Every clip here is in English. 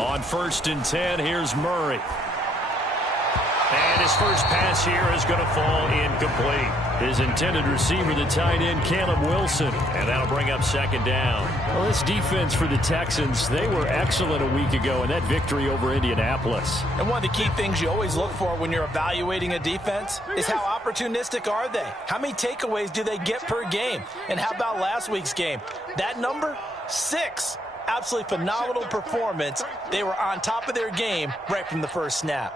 On 1st and 10, here's Murray. And his first pass here is going to fall incomplete. His intended receiver, the tight end, Caleb Wilson. And that'll bring up 2nd down. Well, this defense for the Texans, they were excellent a week ago in that victory over Indianapolis. And one of the key things you always look for when you're evaluating a defense is how opportunistic are they? How many takeaways do they get per game? And how about last week's game? That number? 6. Absolutely phenomenal performance. They were on top of their game right from the first snap.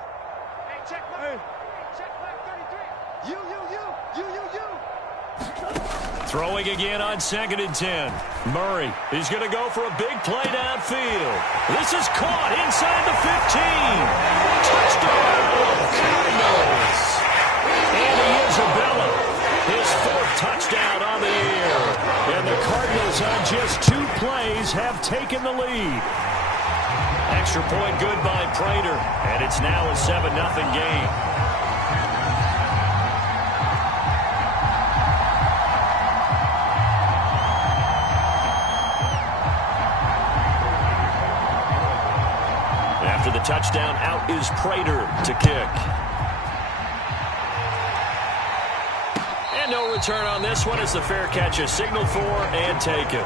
Throwing again on 2nd and 10. Murray is going to go for a big play downfield. This is caught inside the 15. Touchdown, Cardinals. Andy Isabella, his 4th touchdown on the year. And the Cardinals on just 2 plays have taken the lead. Extra point good by Prater, and it's now a 7-0 game. After the touchdown, out is Prater to kick. And no return on this one as the fair catch is signaled for and taken.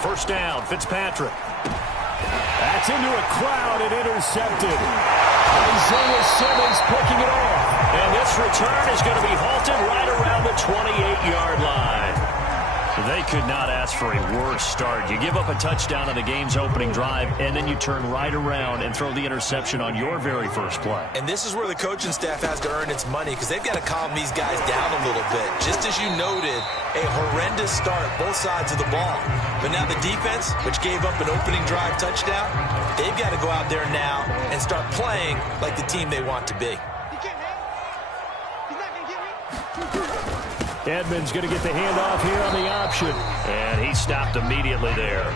First down, Fitzpatrick. That's into a crowd and intercepted. Isaiah Simmons picking it off. And this return is going to be halted right around the 28-yard line. They could not ask for a worse start. You give up a touchdown on the game's opening drive, and then you turn right around and throw the interception on your very first play. And this is where the coaching staff has to earn its money because they've got to calm these guys down a little bit. Just as you noted, a horrendous start, both sides of the ball. But now the defense, which gave up an opening drive touchdown, they've got to go out there now and start playing like the team they want to be. Edmonds going to get the handoff here on the option. And he stopped immediately there.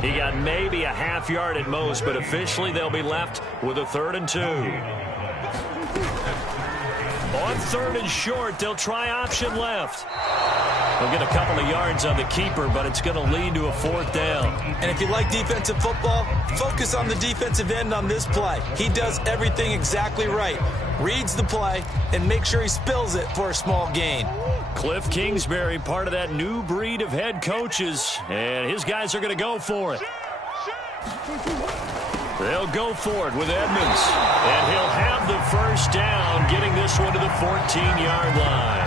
He got maybe a half yard at most, but officially they'll be left with a 3rd and 2. On 3rd and short, they'll try option left. They'll get a couple of yards on the keeper, but it's going to lead to a 4th down. And if you like defensive football, focus on the defensive end on this play. He does everything exactly right. Reads the play and make sure he spills it for a small gain. Cliff Kingsbury, part of that new breed of head coaches, and his guys are going to go for it. They'll go for it with Edmonds, and he'll have the first down, getting this one to the 14-yard line.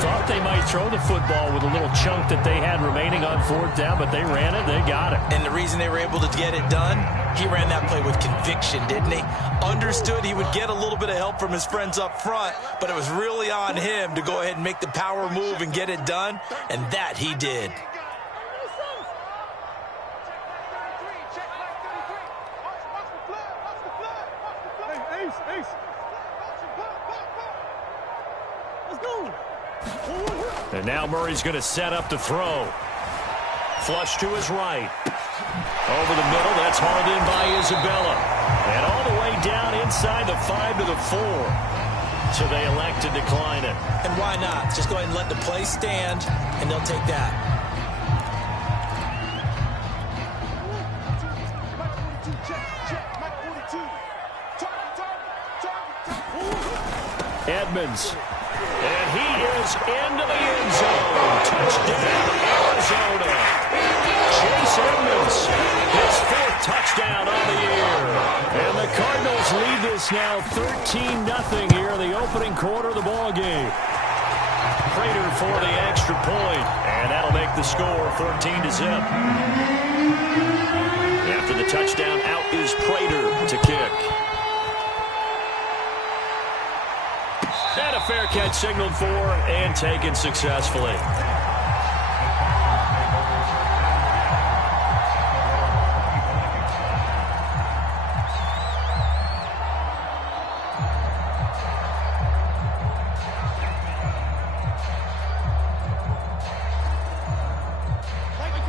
Thought they might throw the football with a little chunk that they had remaining on 4th down, but they ran it, they got it. And the reason they were able to get it done, he ran that play with conviction, didn't he? Understood he would get a little bit of help from his friends up front, but it was really on him to go ahead and make the power move and get it done, and that he did. And now Murray's going to set up to throw. Flush to his right. Over the middle, that's hauled in by Isabella. And all the way down inside the 5 to the 4. So they elect to decline it. And why not? Just go ahead and let the play stand, and they'll take that. Edmonds. And he is into the end zone. Touchdown, Arizona. Chase Edmonds, his 4th touchdown on the year. And the Cardinals lead this now 13-0 here in the opening quarter of the ball game. Prater for the extra point, and that'll make the score 14-0. After the touchdown, out is Prater to kick. And a fair catch signaled for and taken successfully.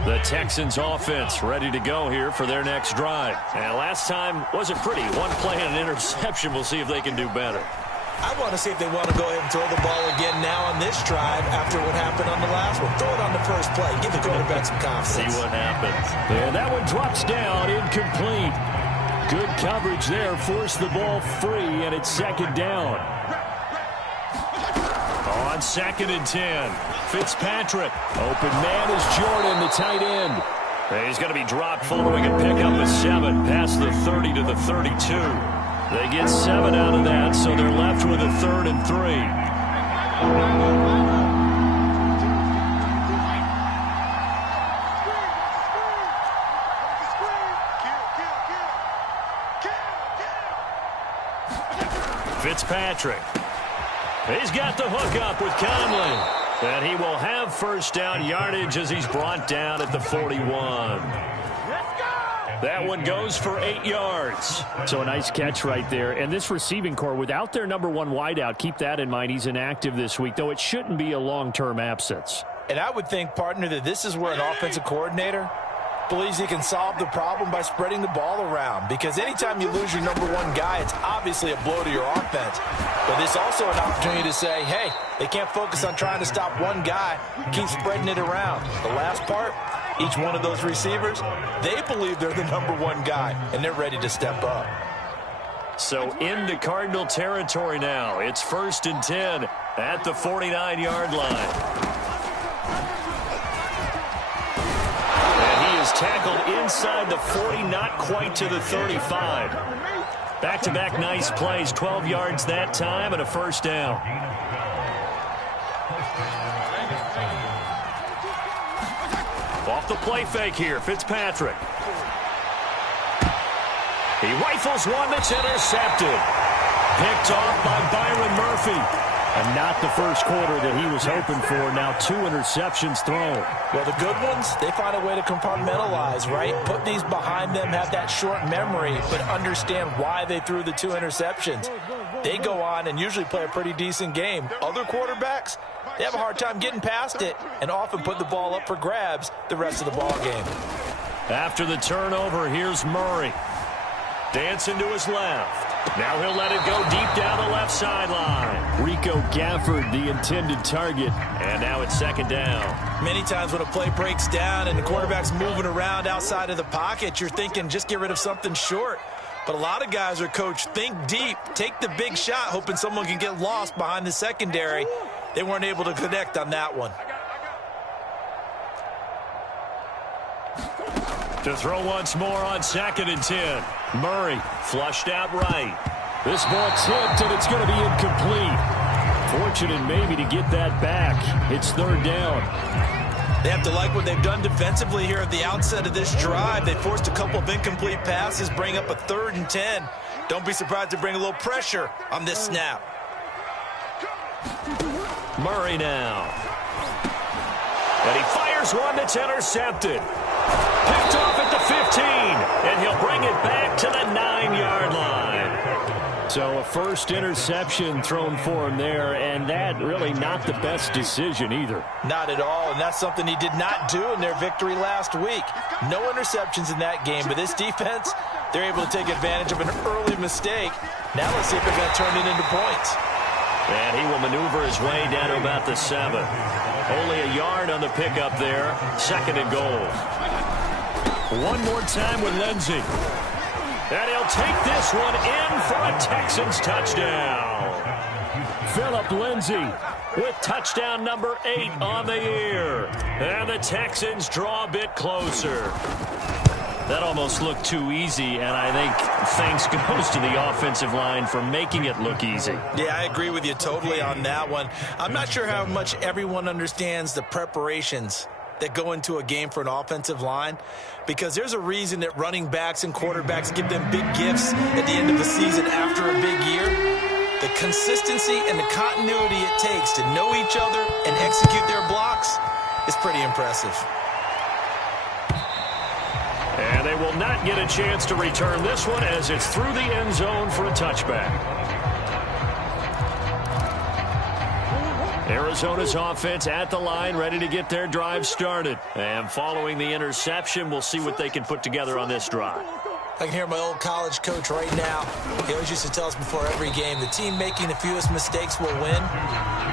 The Texans offense ready to go here for their next drive. And last time wasn't pretty. One play and an interception. We'll see if they can do better. I want to see if they want to go ahead and throw the ball again now on this drive after what happened on the last one. Throw it on the first play. Give the quarterback some confidence. See what happens. And that one drops down, incomplete. Good coverage there. Forced the ball free, and it's second down. On 2nd and 10, Fitzpatrick. Open man is Jordan, the tight end. He's going to be dropped following a pickup of 7 past the 30 to the 32. They get 7 out of that, so they're left with a 3rd and 3. Fitzpatrick. He's got the hook up with Conley. And he will have first down yardage as he's brought down at the 41. That one goes for 8 yards. So a nice catch right there. And this receiving core, without their number 1 wideout, keep that in mind. He's inactive this week, though it shouldn't be a long-term absence. And I would think, partner, that this is where an offensive coordinator believes he can solve the problem by spreading the ball around. Because anytime you lose your number 1 guy, it's obviously a blow to your offense. But it's also an opportunity to say, hey, they can't focus on trying to stop one guy. Keep spreading it around. The last part, each one of those receivers, they believe they're the number 1 guy, and they're ready to step up. So into Cardinal territory now. It's 1st and 10 at the 49-yard line. And he is tackled inside the 40, not quite to the 35. Back-to-back nice plays, 12 yards that time and a first down. Off the play fake here, Fitzpatrick. He rifles one that's intercepted. Picked off by Byron Murphy. And not the first quarter that he was hoping for. Now 2 interceptions thrown. Well, the good ones, they find a way to compartmentalize, right? Put these behind them, have that short memory, but understand why they threw the 2 interceptions. They go on and usually play a pretty decent game. Other quarterbacks, they have a hard time getting past it and often put the ball up for grabs the rest of the ball game. After the turnover, here's Murray. Dancing to his left. Now he'll let it go deep down the left sideline. Rico Gafford, the intended target. And now it's 2nd down. Many times when a play breaks down and the quarterback's moving around outside of the pocket, you're thinking just get rid of something short. But a lot of guys are coached, think deep, take the big shot, hoping someone can get lost behind the secondary. They weren't able to connect on that one. To throw once more on 2nd and 10. Murray flushed out right. This ball tipped, and it's going to be incomplete. Fortunate maybe to get that back. It's 3rd down. They have to like what they've done defensively here at the outset of this drive. They forced a couple of incomplete passes, bring up a 3rd and 10. Don't be surprised to bring a little pressure on this snap. Murray now. And he fires one that's intercepted. Picked off at the 15, and he'll bring it back to the 9-yard line. So a first interception thrown for him there, and that really not the best decision either. Not at all, and that's something he did not do in their victory last week. No interceptions in that game, but this defense, they're able to take advantage of an early mistake. Now let's see if they're going to turn it into points. And he will maneuver his way down to about the 7. Only a yard on the pickup there. 2nd and goal. One more time with Lindsey. And he'll take this one in for a Texans touchdown. Phillip Lindsay with touchdown number 8 on the year. And the Texans draw a bit closer. That almost looked too easy, and I think thanks goes to the offensive line for making it look easy. Yeah, I agree with you totally on that one. I'm not sure how much everyone understands the preparations that go into a game for an offensive line, because there's a reason that running backs and quarterbacks give them big gifts at the end of the season after a big year. The consistency and the continuity it takes to know each other and execute their blocks is pretty impressive. And they will not get a chance to return this one as it's through the end zone for a touchback. Arizona's offense at the line, ready to get their drive started. And following the interception, we'll see what they can put together on this drive. I can hear my old college coach right now. He always used to tell us before every game, the team making the fewest mistakes will win.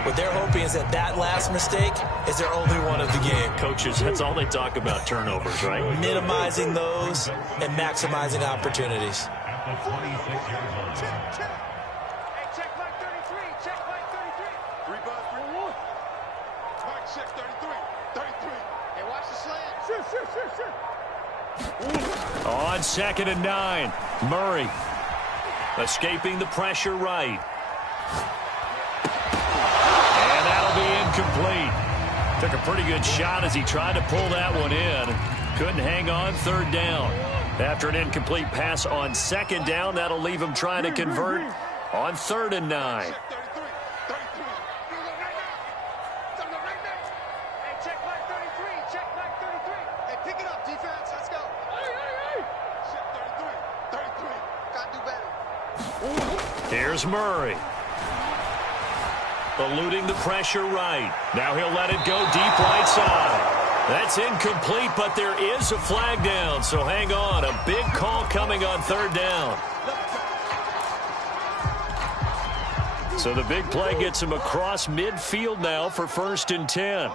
What they're hoping is that last mistake is their only one of the game. Coaches, that's all they talk about, turnovers, right? Minimizing those and maximizing opportunities. On 2nd and 9, Murray escaping the pressure right. And that'll be incomplete. Took a pretty good shot as he tried to pull that one in. Couldn't hang on 3rd down. After an incomplete pass on 2nd down, that'll leave him trying to convert on 3rd and 9. Here's Murray. Eluding the pressure right. Now he'll let it go deep right side. That's incomplete, but there is a flag down, so hang on. A big call coming on 3rd down. So the big play gets him across midfield now for 1st and 10.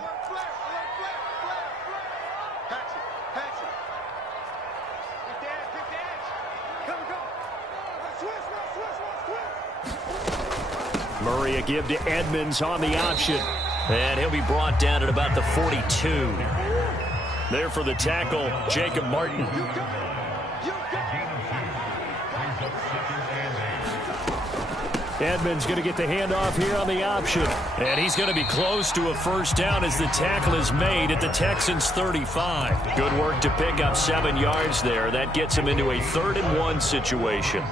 Murray a give to Edmonds on the option. And he'll be brought down at about the 42. There for the tackle, Jacob Martin. Edmonds going to get the handoff here on the option. And he's going to be close to a 1st down as the tackle is made at the Texans' 35. Good work to pick up 7 yards there. That gets him into a 3rd and 1 situation.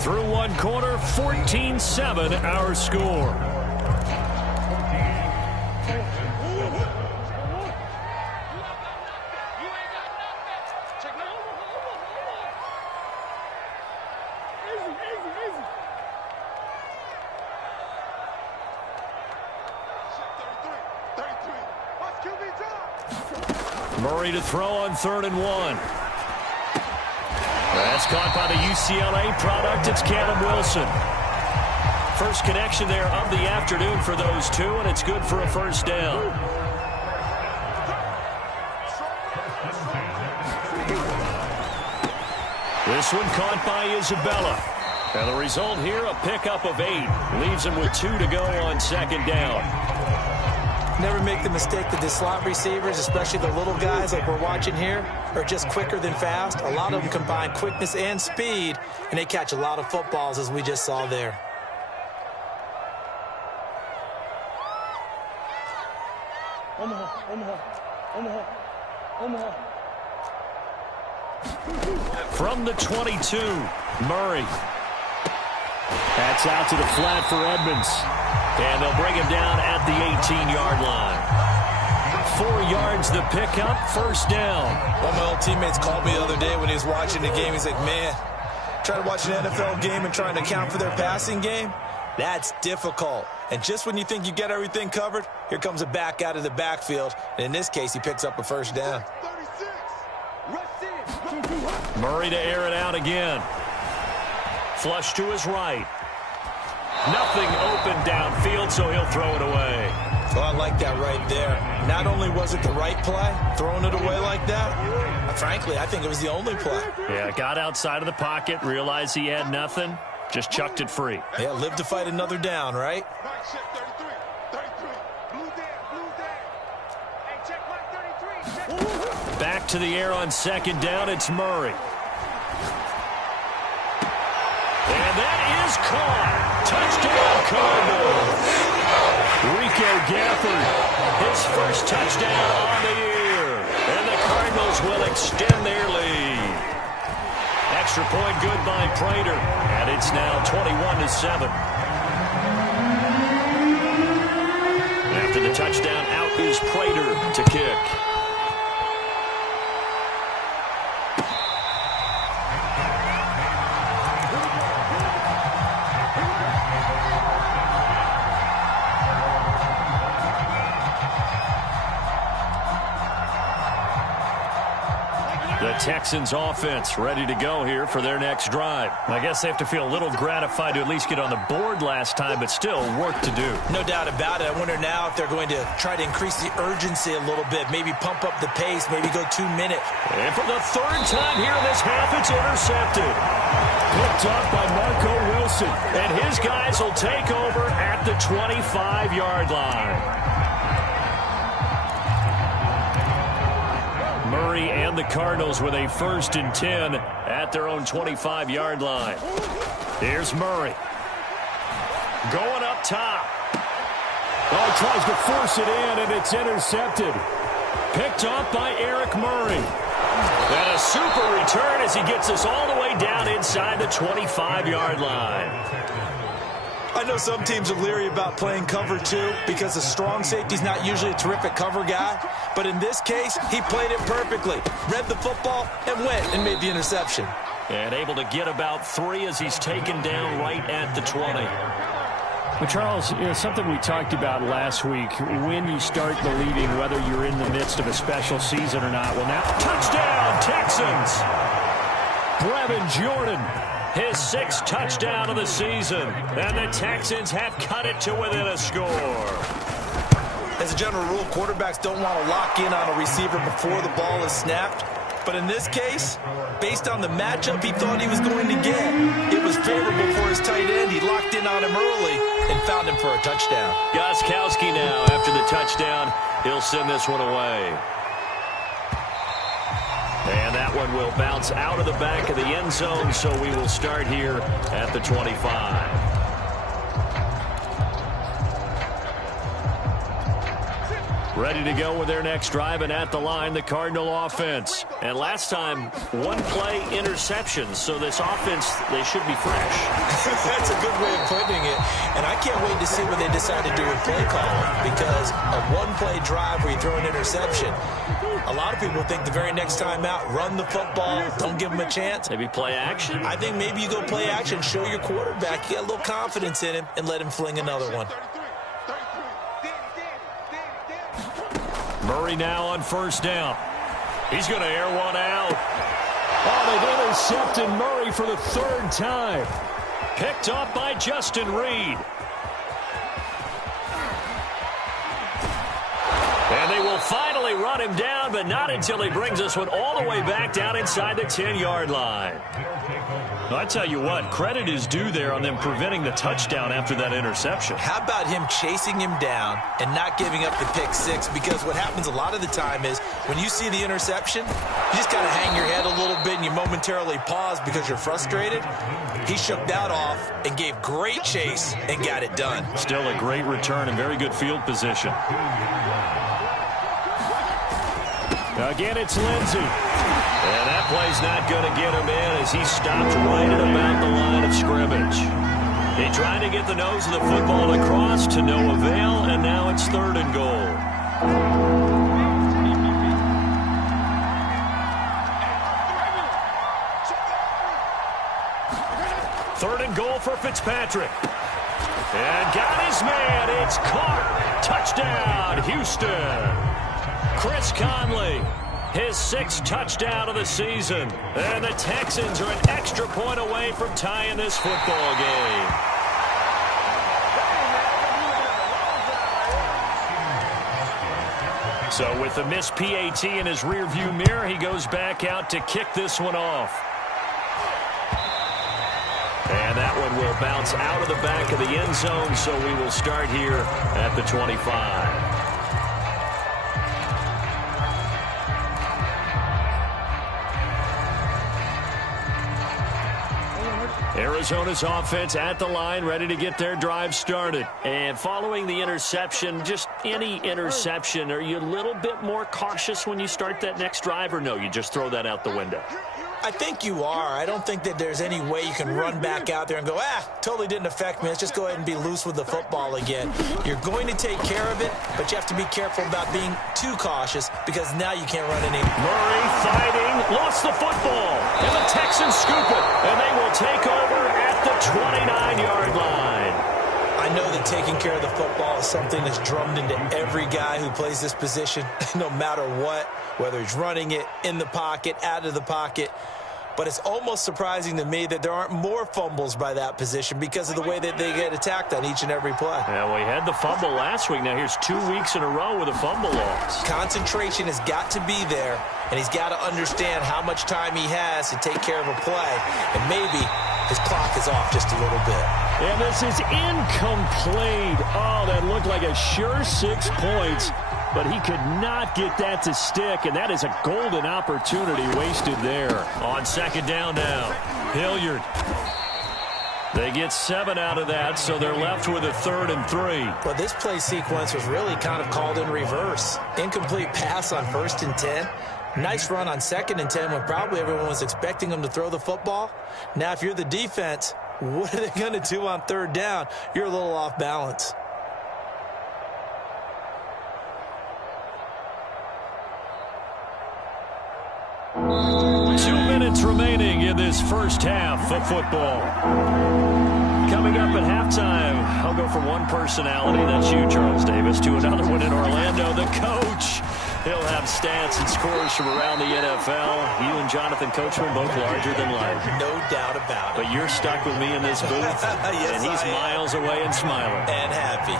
Through 1 quarter, 14-7 our score. Murray to throw on 3rd and 1. That's caught by the UCLA product. It's Callum Wilson. First connection there of the afternoon for those two, and it's good for a 1st down. This one caught by Isabella. And the result here, a pickup of 8. Leaves him with 2 to go on 2nd down. Never make the mistake that the slot receivers, especially the little guys like we're watching here, are just quicker than fast. A lot of them combine quickness and speed, and they catch a lot of footballs, as we just saw there. From the 22, Murray. That's out to the flat for Edmonds. And they'll bring him down at the 18-yard line. 4 yards the pickup, 1st down. One of my old teammates called me the other day when he was watching the game. He's like, man, trying to watch an NFL game and trying to account for their passing game, that's difficult. And just when you think you get everything covered, here comes a back out of the backfield. And in this case, he picks up a 1st down. Murray to air it out again. Flush to his right. Nothing open downfield, so he'll throw it away. Well, I like that right there. Not only was it the right play, throwing it away like that, frankly, I think it was the only play. Yeah, got outside of the pocket, realized he had nothing, just chucked it free. Yeah, live to fight another down, right? Back to the air on 2nd down, it's Murray. And that is caught. Touchdown, Cardinals. Alshon Gafford, his first touchdown on the year. And the Cardinals will extend their lead. Extra point good by Prater. And it's now 21-7. After the touchdown, out is Prater to kick. The Texans offense ready to go here for their next drive. I guess they have to feel a little gratified to at least get on the board last time, but still work to do. No doubt about it. I wonder now if they're going to try to increase the urgency a little bit, maybe pump up the pace, maybe go 2 minute. And for the third time here in this half, it's intercepted. Picked up by Marco Wilson. And his guys will take over at the 25-yard line. Murray and the Cardinals with a 1st and 10 at their own 25-yard line. Here's Murray. Going up top. Oh, tries to force it in, and it's intercepted. Picked off by Eric Murray. And a super return as he gets us all the way down inside the 25-yard line. I know some teams are leery about playing cover 2 because the strong safety's not usually a terrific cover guy. But in this case, he played it perfectly. Read the football and went and made the interception. And able to get about 3 as he's taken down right at the 20. Well, Charles, something we talked about last week, when you start believing whether you're in the midst of a special season or not. Well, now, touchdown, Texans! Brevin Jordan. His 6th touchdown of the season. And the Texans have cut it to within a score. As a general rule, quarterbacks don't want to lock in on a receiver before the ball is snapped. But in this case, based on the matchup he thought he was going to get, it was favorable for his tight end. He locked in on him early and found him for a touchdown. Gostkowski now, after the touchdown, he'll send this one away. And that one will bounce out of the back of the end zone, so we will start here at the 25. Ready to go with their next drive, and at the line, the Cardinal offense. And last time, 1-play interception, so this offense, they should be fresh. That's a good way of putting it. And I can't wait to see what they decide to do with play calling, because a 1-play drive where you throw an interception, a lot of people think the very next time out, run the football, don't give them a chance. Maybe play action? I think maybe you go play action, show your quarterback, you got a little confidence in him, and let him fling another one. Murray now on 1st down. He's going to air one out. Oh, they've intercepted Murray for the 3rd time. Picked up by Justin Reed. And they will finally run him down, but not until he brings us one all the way back down inside the 10-yard line. Well, I tell you what, credit is due there on them preventing the touchdown after that interception. How about him chasing him down and not giving up the pick 6? Because what happens a lot of the time is when you see the interception, you just kind of hang your head a little bit and you momentarily pause because you're frustrated. He shook that off and gave great chase and got it done. Still a great return and very good field position. Again, it's Lindsey. And that play's not going to get him in as he stopped right at about the line of scrimmage. He tried to get the nose of the football across to no avail, and now it's 3rd and goal. 3rd and goal for Fitzpatrick. And got his man. It's caught. Touchdown, Houston. Chris Conley, his 6th touchdown of the season. And the Texans are an extra point away from tying this football game. So with the missed PAT in his rearview mirror, he goes back out to kick this one off. And that one will bounce out of the back of the end zone, so we will start here at the 25. Arizona's offense at the line, ready to get their drive started. And following the interception, just any interception, are you a little bit more cautious when you start that next drive, or no, you just throw that out the window? I think you are. I don't think that there's any way you can run back out there and go, totally didn't affect me. Let's just go ahead and be loose with the football again. You're going to take care of it, but you have to be careful about being too cautious because now you can't run any. Murray fighting, lost the football, and the Texans scoop it, and they will take over at the 29-yard line. I know that taking care of the football is something that's drummed into every guy who plays this position, no matter what, whether he's running it, in the pocket, out of the pocket. But it's almost surprising to me that there aren't more fumbles by that position because of the way that they get attacked on each and every play. Yeah, we had the fumble last week. Now here's 2 weeks in a row with a fumble loss. Concentration has got to be there, and he's got to understand how much time he has to take care of a play. And maybe his clock is off just a little bit. And this is incomplete. Oh, that looked like a sure 6 points. But he could not get that to stick, and that is a golden opportunity wasted there. On second down now, Hilliard. They get 7 out of that, so they're left with a 3rd and 3. Well, this play sequence was really kind of called in reverse. Incomplete pass on 1st and 10. Nice run on 2nd and 10 when probably everyone was expecting him to throw the football. Now, if you're the defense, what are they going to do on 3rd down? You're a little off balance. Remaining in this first half of football. Coming up at halftime, I'll go from one personality, that's you, Charles Davis, to another one in Orlando, the coach. He'll have stats and scores from around the NFL. You and Jonathan Coachman both larger than life. No doubt about it. But you're stuck with me in this booth, yes, and he's miles away and smiling. And happy.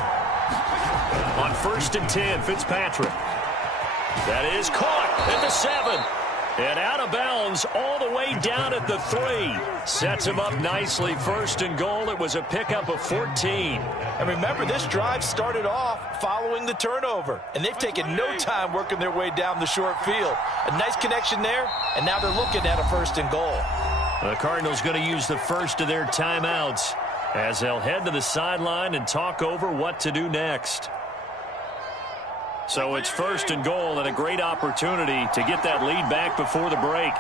On 1st and 10, Fitzpatrick. That is caught at the 7. And out of bounds all the way down at the 3. Sets him up nicely. 1st and goal. It was a pickup of 14. And remember, this drive started off following the turnover. And they've taken no time working their way down the short field. A nice connection there, and now they're looking at a 1st and goal. The Cardinals going to use the first of their timeouts as they'll head to the sideline and talk over what to do next. So it's 1st and goal and a great opportunity to get that lead back before the break.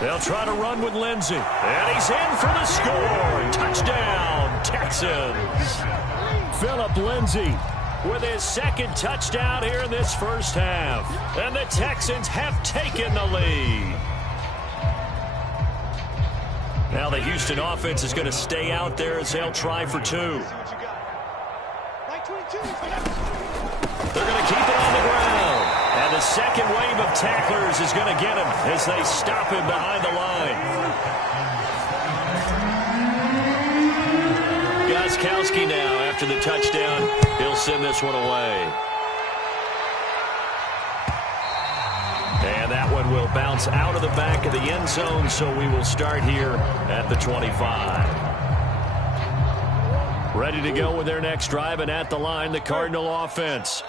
They'll try to run with Lindsey. And he's in for the score. Touchdown, Texans. Phillip Lindsay with his 2nd touchdown here in this first half. And the Texans have taken the lead. Now the Houston offense is going to stay out there as they'll try for 2. They're going to keep it on the ground. And the second wave of tacklers is going to get him as they stop him behind the line. Gostkowski now after the touchdown. He'll send this one away. And that one will bounce out of the back of the end zone, so we will start here at the 25. Ready to go with their next drive, and at the line, the Cardinal offense.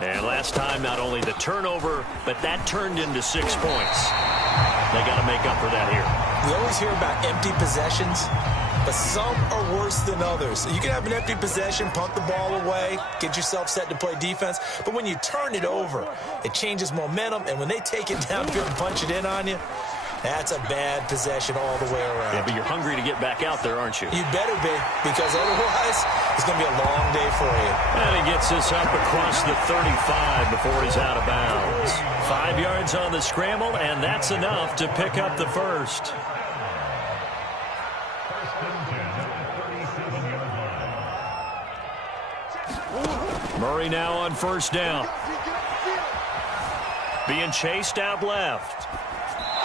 And last time, not only the turnover, but that turned into 6 points. They got to make up for that here. We always hear about empty possessions, but some are worse than others. You can have an empty possession, punt the ball away, get yourself set to play defense, but when you turn it over, it changes momentum, and when they take it downfield and punch it in on you, that's a bad possession all the way around. Yeah, but you're hungry to get back out there, aren't you? You better be, because otherwise it's going to be a long day for you. And he gets this up across the 35 before he's out of bounds. 5 yards on the scramble, and that's enough to pick up the first. Murray now on 1st down. Being chased out left.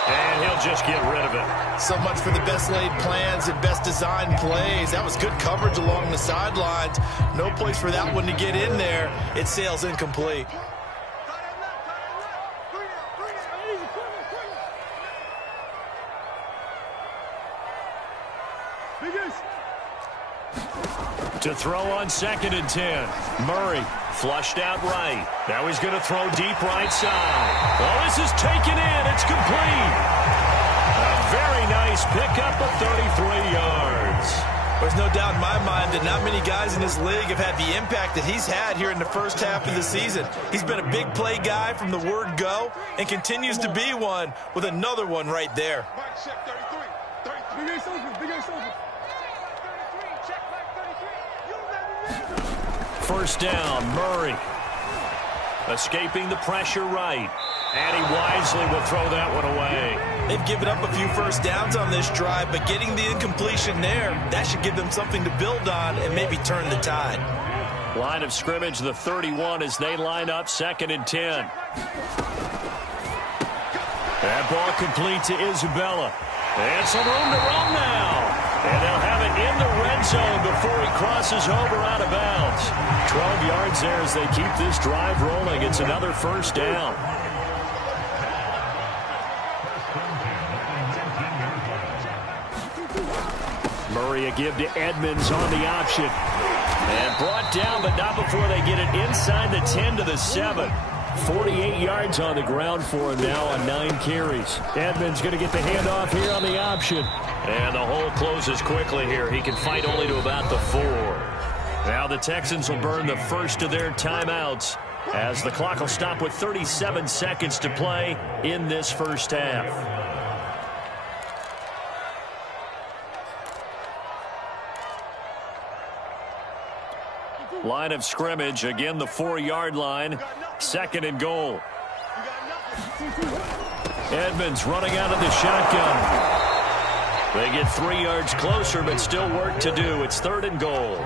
And he'll just get rid of it. So much for the best laid plans and best designed plays. That was good coverage along the sidelines. No place for that one to get in there. It sails incomplete. To throw on 2nd and 10. Murray flushed out right. Now he's going to throw deep right side. Oh, this is taken in. It's complete. A very nice pickup of 33 yards. There's no doubt in my mind that not many guys in this league have had the impact that he's had here in the first half of the season. He's been a big play guy from the word go and continues to be one with another one right there. First down, Murray. Escaping the pressure right. And he wisely will throw that one away. They've given up a few first downs on this drive, but getting the incompletion there, that should give them something to build on and maybe turn the tide. Line of scrimmage, the 31 as they line up 2nd and 10. That ball complete to Isabella. And some room to run now. And they'll have it in the red zone before he crosses over out of bounds. 12 yards there as they keep this drive rolling. It's another first down. Murray a give to Edmonds on the option. And brought down, but not before they get it inside the 10 to the 7. 48 yards on the ground for him now on 9 carries. Edmonds going to get the handoff here on the option. And the hole closes quickly here. He can fight only to about the 4. Now the Texans will burn the first of their timeouts as the clock will stop with 37 seconds to play in this first half. Line of scrimmage, again the 4-yard line. 2nd and goal. Edmonds running out of the shotgun. They get 3 yards closer, but still work to do. It's 3rd and goal.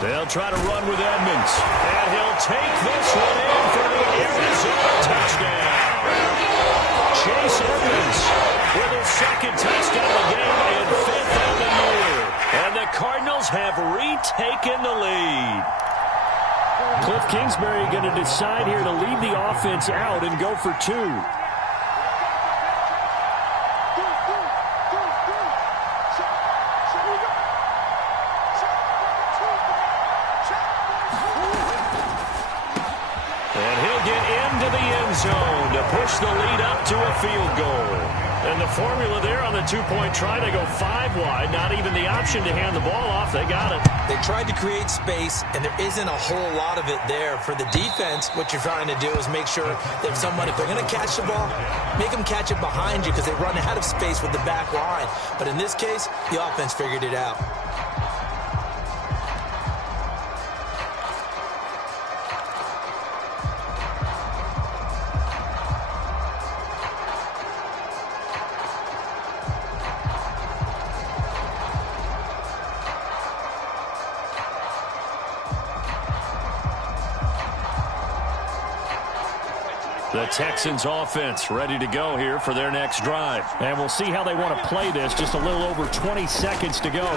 They'll try to run with Edmonds. And he'll take this one in for the Arizona touchdown. Chase Edmonds with his 2nd touchdown of the game and 5th of the year. And the Cardinals have retaken the lead. Cliff Kingsbury going to decide here to leave the offense out and go for 2. And he'll get into the end zone to push the lead up to a field goal. And the formula there on the 2-point try, they go 5 wide. Not even the option to hand the ball off. They got it. They tried to create space, and there isn't a whole lot of it there. For the defense, what you're trying to do is make sure that if they're going to catch the ball, make them catch it behind you because they run out of space with the back line. But in this case, the offense figured it out. The Texans offense ready to go here for their next drive. And we'll see how they want to play this. Just a little over 20 seconds to go.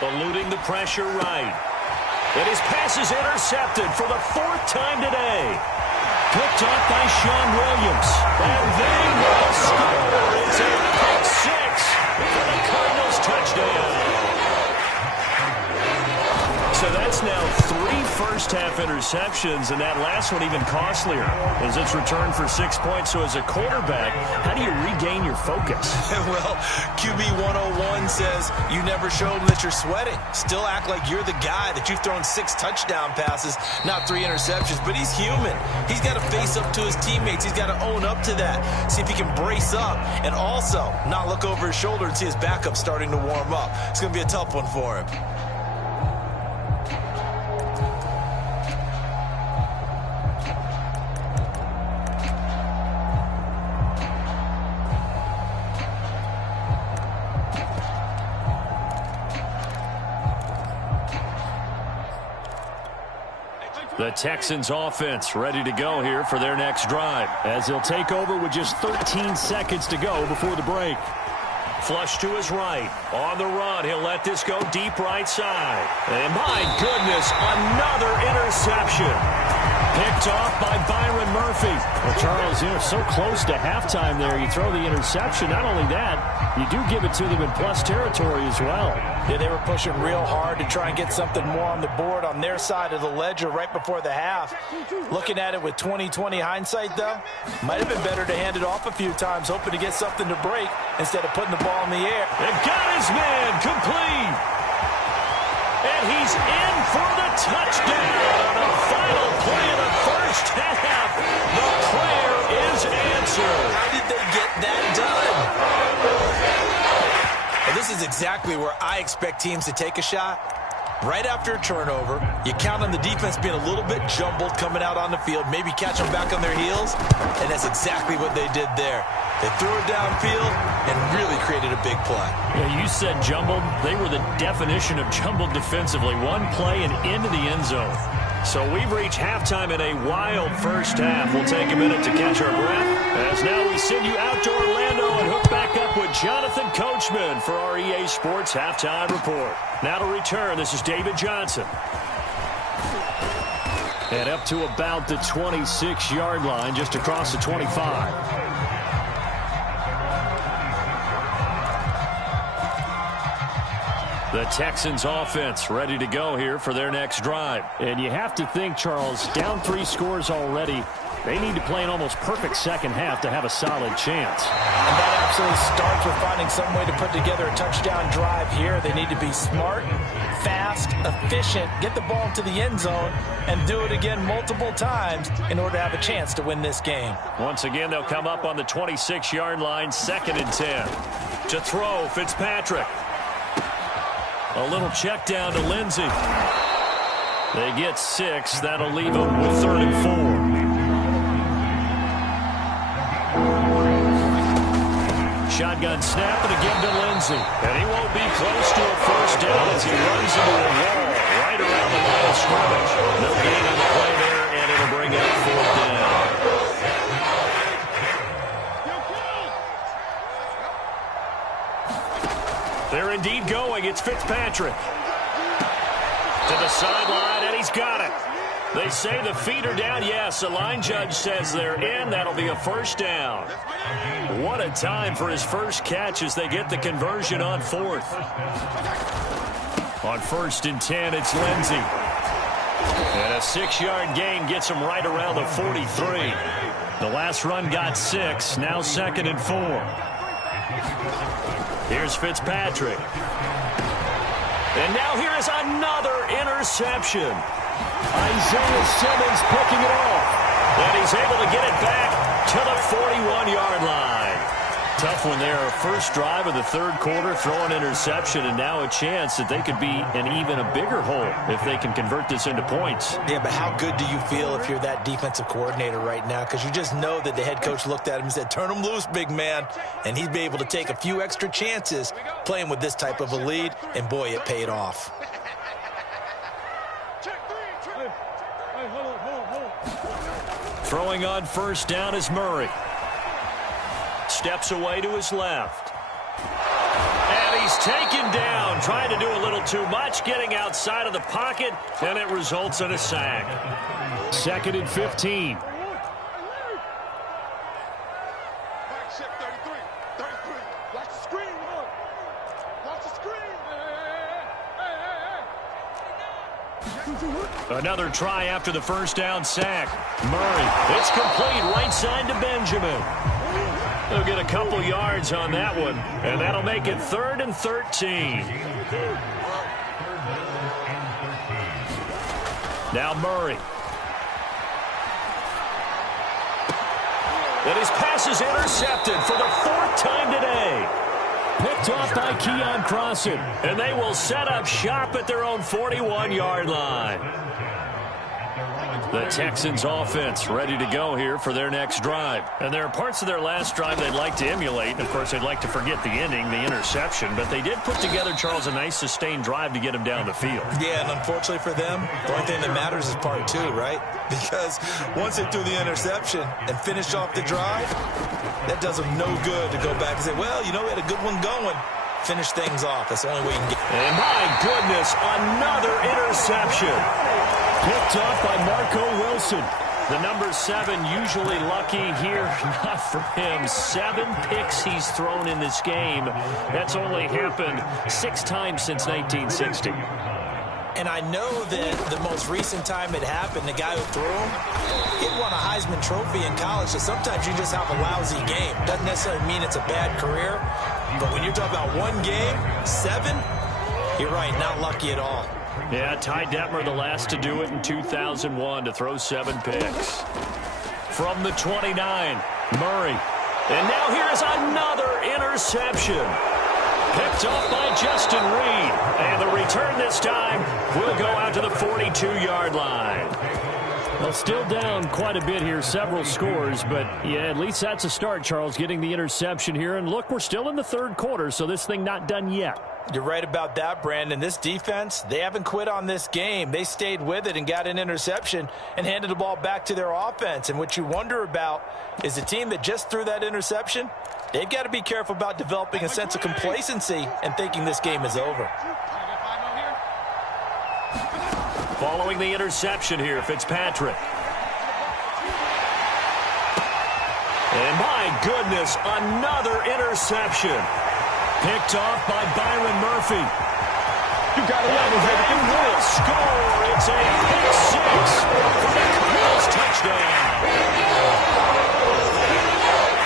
Eluding the pressure right. And his pass is intercepted for the 4th time today. Picked off by Sean Williams. And they will score. It's a pick 6 for the Cardinals touchdown. So that's now 3 first-half interceptions, and that last one even costlier as it's returned for 6 points. So as a quarterback, how do you regain your focus? Well, QB 101 says you never show them that you're sweating. Still act like you're the guy, that you've thrown 6 touchdown passes, not 3 interceptions. But he's human. He's got to face up to his teammates. He's got to own up to that. See if he can brace up and also not look over his shoulder and see his backup starting to warm up. It's going to be a tough one for him. The Texans offense ready to go here for their next drive. As they'll take over with just 13 seconds to go before the break. Flush to his right. On the run, he'll let this go deep right side. And my goodness, another interception. Picked off by Byron Murphy. Well, Charles, you're so close to halftime there. You throw the interception. Not only that, you do give it to them in plus territory as well. Yeah, they were pushing real hard to try and get something more on the board on their side of the ledger right before the half. Looking at it with 20/20 hindsight, though, might have been better to hand it off a few times, hoping to get something to break instead of putting the ball in the air. And got his man complete. And he's in for the touchdown. The final play of the first half. The prayer is answered. How did they get that done? Well, this is exactly where I expect teams to take a shot. Right after a turnover, you count on the defense being a little bit jumbled coming out on the field, maybe catch them back on their heels, and that's exactly what they did there. They threw it downfield and really created a big play. Yeah, you said jumbled. They were the definition of jumbled defensively. One play and into the end zone. So we've reached halftime in a wild first half. We'll take a minute to catch our breath, as now we send you out to Orlando and hook back up with Jonathan Coachman for our EA Sports Halftime Report. Now to return, this is David Johnson. And up to about the 26-yard line, just across the 25. The Texans offense ready to go here for their next drive. And you have to think, Charles, down 3 scores already. They need to play an almost perfect second half to have a solid chance. And that absolutely starts with finding some way to put together a touchdown drive here. They need to be smart, fast, efficient, get the ball into the end zone, and do it again multiple times in order to have a chance to win this game. Once again, they'll come up on the 26-yard line, 2nd and 10. To throw, Fitzpatrick. A little check down to Lindsey. They get 6. That'll leave them with 3rd and 4. Shotgun snap and again to Lindsey. And he won't be close to a first down as he runs into a wall right around the line of scrimmage. No gain on the play there, and it'll bring up 4th down. They're indeed going. It's Fitzpatrick. To the sideline, and he's got it. They say the feet are down. Yes, the line judge says they're in. That'll be a first down. What a time for his first catch as they get the conversion on 4th. On 1st and 10, it's Lindsey. And a 6-yard gain gets him right around the 43. The last run got 6. Now 2nd and 4. Here's Fitzpatrick. And now here is another interception. Isaiah Simmons picking it off. And he's able to get it back to the 41-yard line. Tough one there. First drive of the 3rd quarter, throw an interception, and now a chance that they could be in even a bigger hole if they can convert this into points. Yeah, but how good do you feel if you're that defensive coordinator right now? Because you just know that the head coach looked at him and said, turn him loose, big man. And he'd be able to take a few extra chances playing with this type of a lead, and boy, it paid off. Throwing on 1st down is Murray. Steps away to his left. And he's taken down, trying to do a little too much, getting outside of the pocket, and it results in a sack. 2nd and 15. Another try after the first down sack. Murray, it's complete right side to Benjamin. They'll get a couple yards on that one, and that'll make it 3rd and 13. Now Murray. And his pass is intercepted for the 4th time today. Picked off by Keon Crossan. And they will set up shop at their own 41-yard line. The Texans offense ready to go here for their next drive. And there are parts of their last drive they'd like to emulate. Of course, they'd like to forget the ending, the interception. But they did put together, Charles, a nice sustained drive to get him down the field. Yeah, and unfortunately for them, the only thing that matters is part two, right? Because once they threw the interception and finished off the drive, that does them no good to go back and say, well, you know, we had a good one going. Finish things off. That's the only way you can get. And my goodness, another interception. Picked off by Marco Wilson. The number 7 usually lucky here. Not for him. 7 picks he's thrown in this game. That's only happened 6 times since 1960. And I know that the most recent time it happened, the guy who threw him, he won a Heisman Trophy in college, so sometimes you just have a lousy game. Doesn't necessarily mean it's a bad career, but when you're talking about one game, 7, you're right, not lucky at all. Yeah, Ty Detmer, the last to do it in 2001, to throw 7 picks. From the 29, Murray. And now here's another interception. Picked off by Justin Reed. And the return this time will go out to the 42-yard line. Well, still down quite a bit here, several scores, but yeah, at least that's a start, Charles, getting the interception here. And look, we're still in the third quarter, so this thing not done yet. You're right about that, Brandon. This defense, they haven't quit on this game. They stayed with it and got an interception and handed the ball back to their offense. And what you wonder about is the team that just threw that interception, they've got to be careful about developing a sense of complacency and thinking this game is over. Following the interception here, Fitzpatrick. And my goodness, another interception. Picked off by Byron Murphy. You got to love it, baby. They will score. It's a pick 6 for the Cardinals touchdown.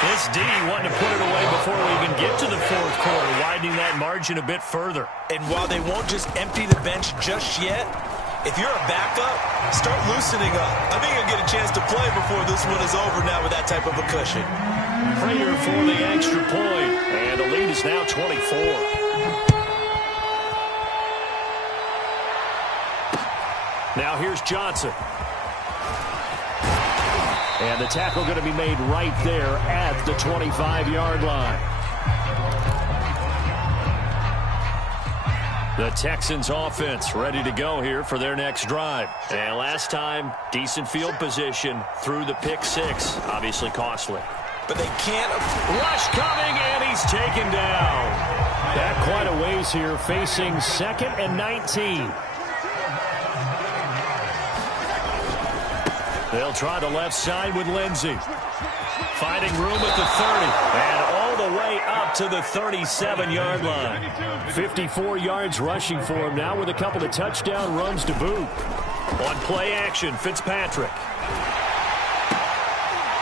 This D wanting to put it away before we even get to the fourth quarter, widening that margin a bit further. And while they won't just empty the bench just yet, if you're a backup, start loosening up. I think you'll get a chance to play before this one is over now with that type of a cushion. Prater for the extra point, and the lead is now 24. Now here's Johnson. And the tackle going to be made right there at the 25-yard line. The Texans offense ready to go here for their next drive. And last time, decent field position through the pick 6. Obviously costly. But they can't. Rush coming, and he's taken down. Back quite a ways here, facing 2nd and 19. They'll try the left side with Lindsey. Finding room at the 30. And all the way up to the 37-yard line. 54 yards rushing for him now with a couple of touchdown runs to boot. On play action, Fitzpatrick.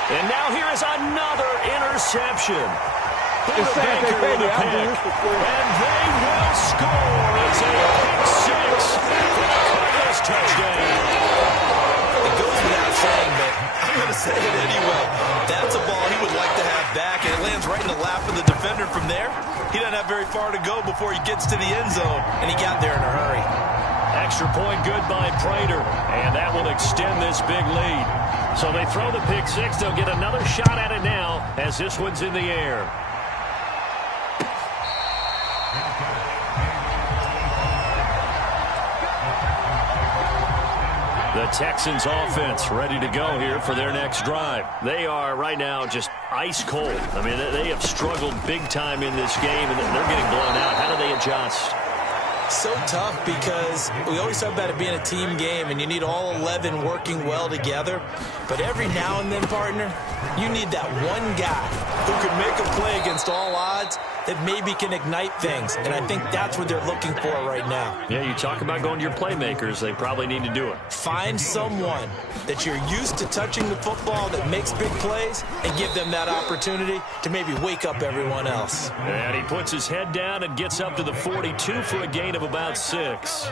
And now here is another interception. Baker with a pick. And they will score. It's a pick 6 for the Cardinals touchdown. It goes without saying, but I'm going to say it anyway. That's a ball he would like to have back, and it lands right in the lap of the defender from there. He doesn't have very far to go before he gets to the end zone, and he got there in a hurry. Extra point good by Prater, and that will extend this big lead. So they throw the pick 6. They'll get another shot at it now as this one's in the air. The Texans offense ready to go here for their next drive. They are right now just ice cold. I mean, they have struggled big time in this game, and they're getting blown out. How do they adjust? So tough because we always talk about it being a team game and you need all 11 working well together. But every now and then, partner, you need that one guy who can make a play against all odds that maybe can ignite things. And I think that's what they're looking for right now. Yeah, you talk about going to your playmakers. They probably need to do it. Find someone that you're used to touching the football that makes big plays and give them that opportunity to maybe wake up everyone else. And he puts his head down and gets up to the 42 for a gain of about 6.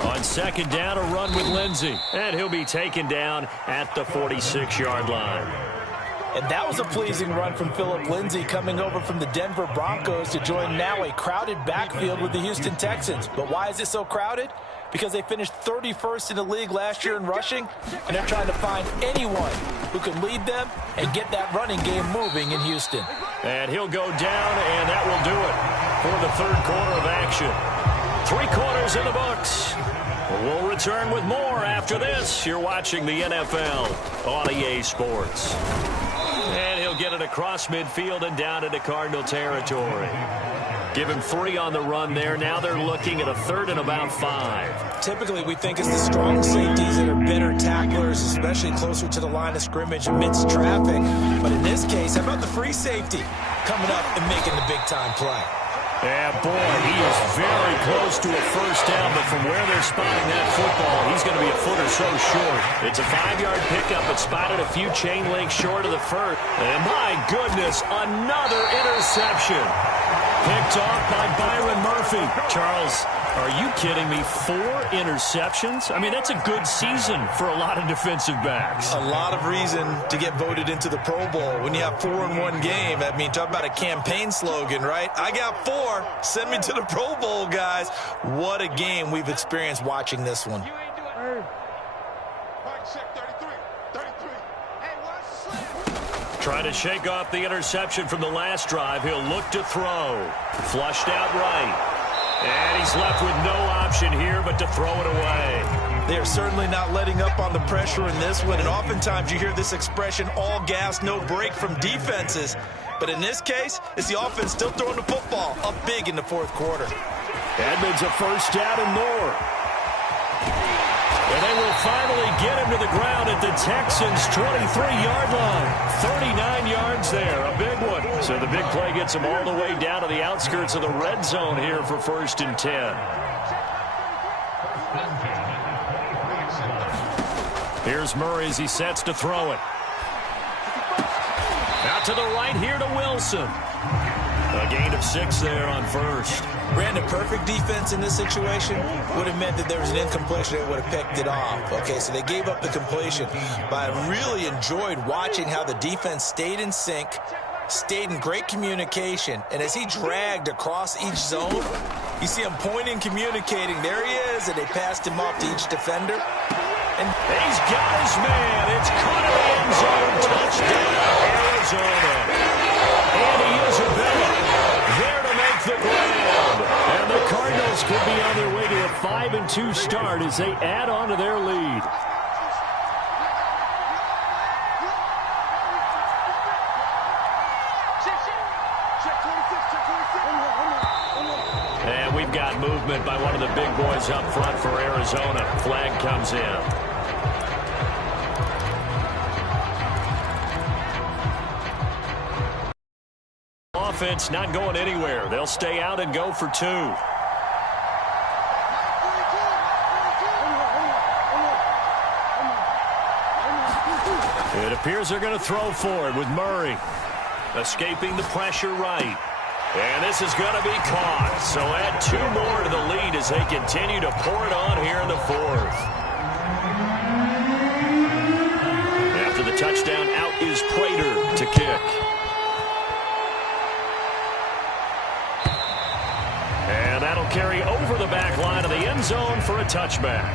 On second down, a run with Lindsey. And he'll be taken down at the 46-yard line. And that was a pleasing run from Phillip Lindsay, coming over from the Denver Broncos to join now a crowded backfield with the Houston Texans. But why is it so crowded? Because they finished 31st in the league last year in rushing, and they're trying to find anyone who can lead them and get that running game moving in Houston. And he'll go down, and that will do it for the third quarter of action. 3 quarters in the books. We'll return with more after this. You're watching the NFL on EA Sports. And he'll get it across midfield and down into Cardinal territory. Give him 3 on the run there. Now they're looking at a 3rd and about 5. Typically, we think it's the strong safeties that are better tacklers, especially closer to the line of scrimmage amidst traffic. But in this case, how about the free safety coming up and making the big-time play? Yeah, boy, he is very close to a first down, but from where they're spotting that football, he's going to be a foot or so short. It's a 5-yard pickup, but spotted a few chain links short of the first. And my goodness, another interception. Picked off by Byron Murphy. Charles, are you kidding me? 4 interceptions? I mean, that's a good season for a lot of defensive backs. A lot of reason to get voted into the Pro Bowl. When you have 4 in one game, I mean, talk about a campaign slogan, right? I got 4. Send me to the Pro Bowl, guys. What a game we've experienced watching this one. Try to shake off the interception from the last drive. He'll look to throw. Flushed out right. And he's left with no option here but to throw it away. They are certainly not letting up on the pressure in this one. And oftentimes you hear this expression, all gas, no break from defenses. But in this case, it's the offense still throwing the football up big in the 4th quarter. Edmonds a first down and more. And they will finally get him to the ground at the Texans' 23-yard line. 39 yards there, a big one. So the big play gets him all the way down to the outskirts of the red zone here for 1st and 10. Here's Murray as he sets to throw it. Out to the right here to Wilson. A gain of 6 there on first. Brandon, perfect defense in this situation would have meant that there was an incompletion that would have picked it off. Okay, so they gave up the completion. But I really enjoyed watching how the defense stayed in sync, stayed in great communication, and as he dragged across each zone, you see him pointing, communicating. There he is, and they passed him off to each defender. And he's got his man. It's caught in the end zone. Touchdown, Arizona. Andy Isabella there to make the grab. And the Cardinals could be on their way to a 5-2 start as they add on to their lead. And we've got movement by one of the big boys up front for Arizona. Flag comes in. Offense not going anywhere. They'll stay out and go for 2. It appears they're going to throw for it with Murray. Escaping the pressure right. And this is going to be caught. So add 2 more to the lead as they continue to pour it on here in the 4th. After the touchdown, out is Prater to kick. And that'll carry over the back line of the end zone for a touchback.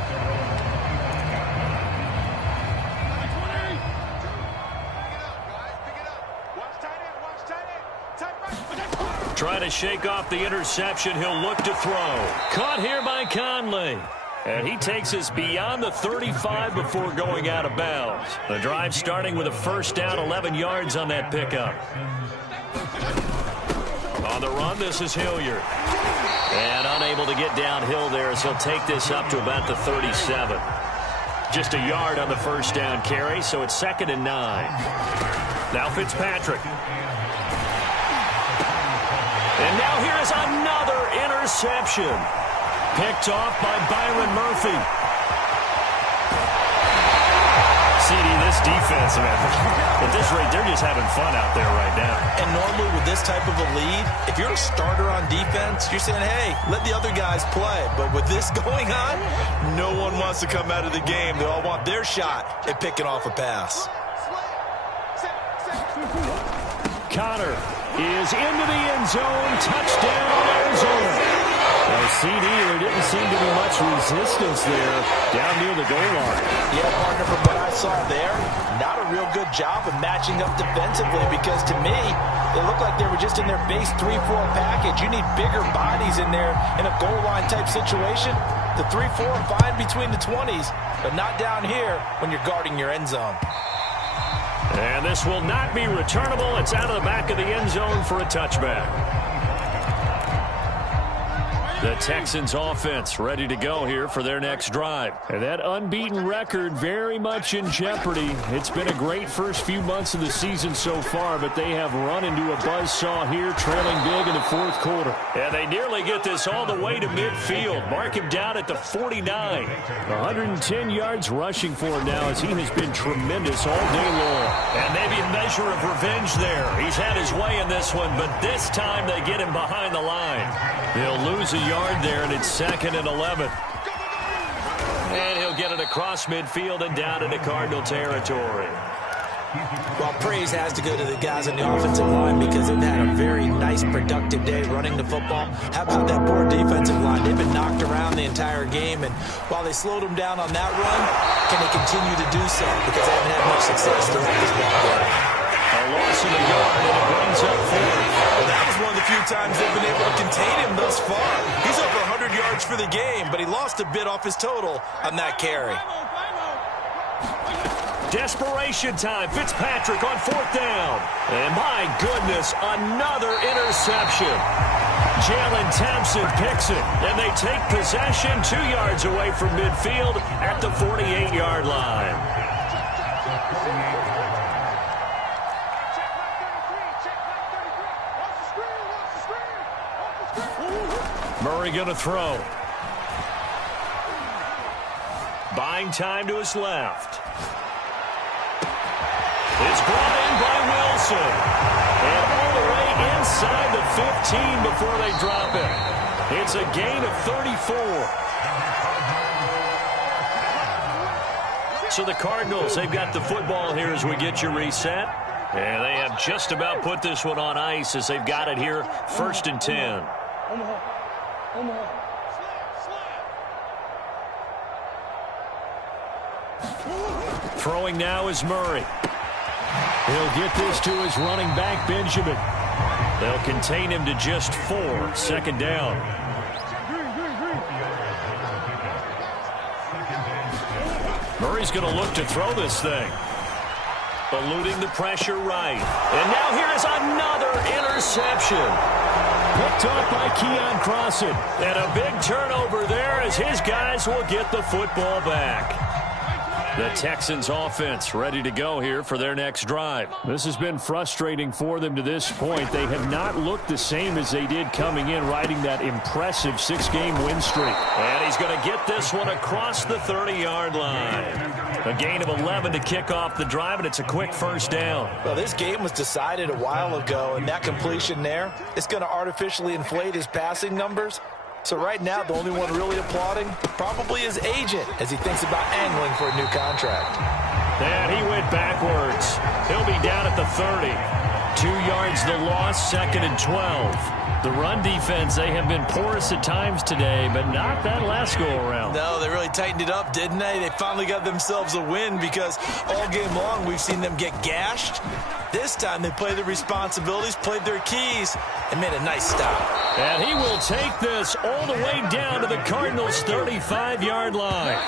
Trying to shake off the interception. He'll look to throw. Caught here by Conley. And he takes us beyond the 35 before going out of bounds. The drive starting with a first down, 11 yards on that pickup. On the run, this is Hilliard. And unable to get downhill there as he'll take this up to about the 37. Just a yard on the first down carry, so it's 2nd and 9. Now Fitzpatrick. And now here's another interception. Picked off by Byron Murphy. CD, this defense, man, at this rate, they're just having fun out there right now. And normally with this type of a lead, if you're a starter on defense, you're saying, hey, let the other guys play. But with this going on, no one wants to come out of the game. They all want their shot at picking off a pass. Connor is into the end zone. Touchdown, Arizona. CD, there didn't seem to be much resistance there down near the goal line. Yeah, partner, from what I saw there, not a real good job of matching up defensively, because to me, they looked like they were just in their base 3-4 package. You need bigger bodies in there in a goal line type situation. The 3-4 fine between the 20s, but not down here when you're guarding your end zone. And this will not be returnable. It's out of the back of the end zone for a touchback. The Texans offense ready to go here for their next drive. And that unbeaten record very much in jeopardy. It's been a great first few months of the season so far, but they have run into a buzzsaw here, trailing big in the fourth quarter. And they nearly get this all the way to midfield. Mark him down at the 49. 110 yards rushing for him now, as he has been tremendous all day long. And maybe a measure of revenge there. He's had his way in this one, but this time they get him behind the line. They'll lose a yard there, and it's 2nd and 11. And he'll get it across midfield and down into Cardinal territory. Well, praise has to go to the guys on the offensive line, because they've had a very nice, productive day running the football. How about that poor defensive line? They've been knocked around the entire game, and while they slowed them down on that run, can they continue to do so? Because they haven't had much success throughout this ball game. A loss of a yard, and it brings up 4th. Well, that was one of the few times they've been able to contain him thus far. He's over 100 yards for the game, but he lost a bit off his total on that carry. Desperation time. Fitzpatrick on 4th down. And my goodness, another interception. Jalen Thompson picks it, and they take possession 2 yards away from midfield at the 48-yard line. Murray going to throw. Buying time to his left. It's brought in by Wilson. And all the way inside the 15 before they drop it. It's a gain of 34. So the Cardinals, they've got the football here as we get you reset. And they have just about put this one on ice as they've got it here, 1st and 10. Throwing now is Murray. He'll get this to his running back, Benjamin. They'll contain him to just 4, 2nd down. Murray's going to look to throw this thing. Eluding the pressure right. And now here is another interception. Picked off by Keon Crossen. And a big turnover there as his guys will get the football back. The Texans offense ready to go here for their next drive. This has been frustrating for them to this point. They have not looked the same as they did coming in, riding that impressive 6-game win streak. And he's going to get this one across the 30-yard line. A gain of 11 to kick off the drive, and it's a quick 1st down. Well, this game was decided a while ago, and that completion there is going to artificially inflate his passing numbers. So right now, the only one really applauding probably his agent as he thinks about angling for a new contract. And he went backwards. He'll be down at the 30. 2 yards the loss, 2nd and 12. The run defense, they have been porous at times today, but not that last go-around. No, they really tightened it up, didn't they? They finally got themselves a win, because all game long we've seen them get gashed. This time they played their responsibilities, played their keys, and made a nice stop. And he will take this all the way down to the Cardinals' 35-yard line.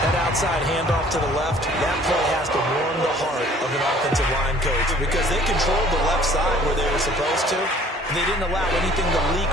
That outside handoff to the left, that play has to warm the heart of an offensive line coach, because they controlled the left side where they were supposed to, and they didn't allow anything to leak